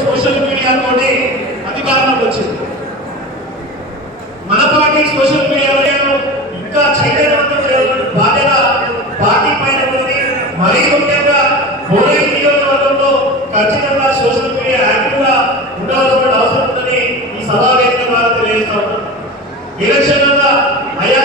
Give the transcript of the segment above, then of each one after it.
Social media తోటి వచ్చింది. మన పార్టీ సోషల్ మీడియాలో ఇంకా చేయడం బాధ్యత పార్టీ పైన మరీ ఖచ్చితంగా సోషల్ మీడియా యాక్టివ్గా ఉండాల్సిన అవసరం ఉందని ఈ సభా వేదిక ద్వారా తెలియజేస్తా ఉన్నాం ఎలక్షన్ అయ్యా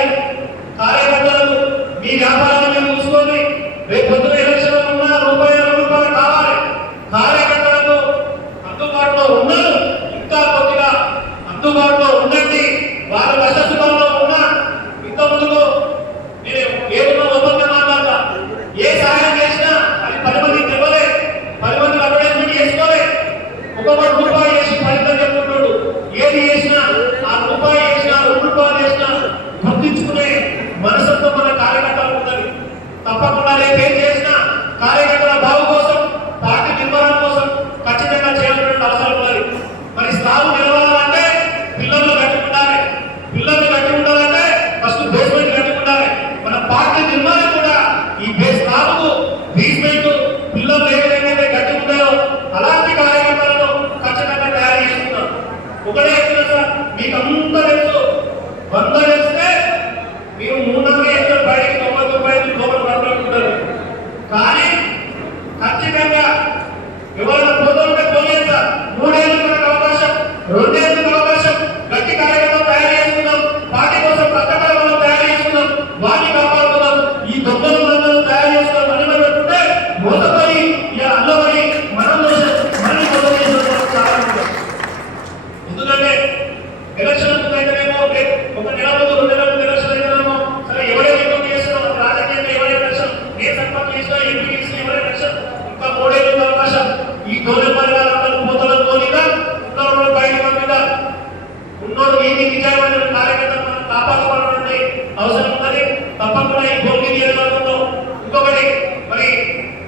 পাওয়ার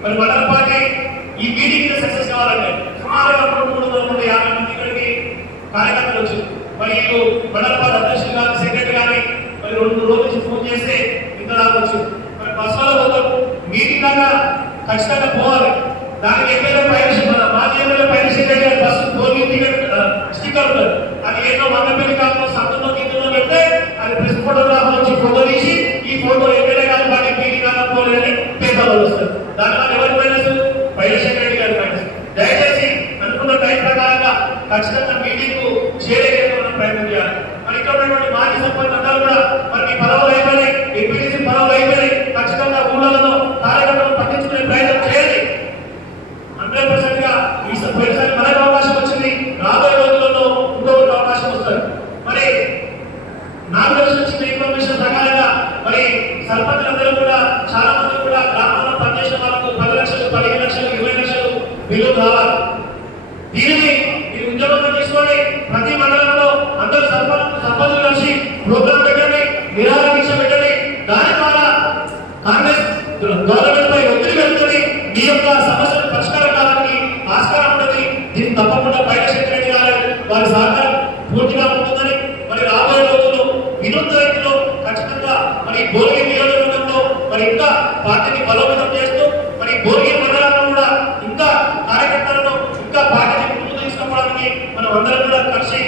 మరి మన పార్టీ ఈ మీటింగ్ సక్సెస్ కావాలంటే సుమారుగా మూడు మూడు వందల నుండి యాభై మంది ఇక్కడికి కార్యకర్తలు వచ్చారు మరి వీళ్ళు మదర్ పార్టీ అధ్యక్షులు కానీ సెక్రటరీ కానీ మరి రెండు రోజుల నుంచి ఫోన్ చేస్తే ఇంత రావచ్చు వచ్చారు మరి బస్సులో పోతాం. మీటింగ్ దాకా ఖచ్చితంగా పోవాలి. దానికి ఏమైనా పైరసీ మన మాజీ ఏమైనా పైరసీ దగ్గర బస్సు పోనీ టికెట్ స్టిక్కర్ ఉంటుంది. అది ఏదో వంద పెళ్ళి కాకుండా సంతతో కిందలో పెడితే అది ప్రెస్ ఫోటోగ్రాఫర్ వచ్చి ఫోటో తీసి ఈ ఫోటో ఎక్కడే కాదు వాటికి మీటింగ్ కాకపోలేదని పేపర్లో వస్తుంది దాని బిల్లులు రావాలి దీనిని మీరు ఉద్యోగం తీసుకోండి ప్రతి మండలంలో అందరూ సర్పంచ్ సర్పంచులు కలిసి ప్రోగ్రామ్ పెట్టండి నిరాహార దీక్ష పెట్టండి. దాని ద్వారా కాంగ్రెస్ గవర్నమెంట్ పై ఒత్తిడి పెడుతుంది మీ యొక్క సమస్యలు పరిష్కారం కావాలని ఆస్కారం ఉంటుంది. దీన్ని తప్పకుండా పైన శక్తి గారు వారి సహకారం పూర్తిగా ఉంటుందని మరి రాబోయే రోజుల్లో వినూత్న రీతిలో ఖచ్చితంగా మరి భోగి నియోజకవర్గంలో మరి ఇంకా పార్టీని బలోపేతం చేస్తూ అందరం కూడా కలిసి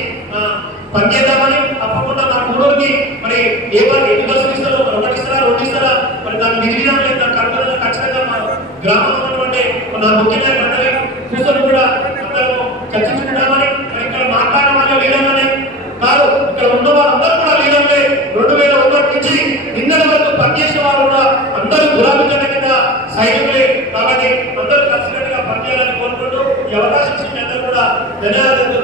పనిచేద్దామని తప్పకుండా నా ఊరోకి మరి ఏ వాళ్ళు ఎన్ని బస్సులు ఇస్తారో ఒకటి ఇస్తారా రెండు ఇస్తారా మరి దాన్ని నిలిచినా లేదు దాని కనుక ఖచ్చితంగా మా గ్రామంలో ఉన్నటువంటి నా ముఖ్య నాయకులందరి కూర్చొని కూడా అందరూ చర్చించుకుంటామని మరి ఇక్కడ మాట్లాడడం వాళ్ళు లేదామని కాదు. ఇక్కడ ఉన్న వాళ్ళందరూ కూడా లేదంటే రెండు వేల ఒకటి నుంచి నిన్నల వరకు పనిచేసిన వారు కూడా అందరూ గులాబీ జన కింద సైనికులే. కాబట్టి అందరూ కలిసినట్టుగా పనిచేయాలని కోరుకుంటూ ఈ అవకాశం ఇచ్చిన అందరూ కూడా ధన్యవాదాలు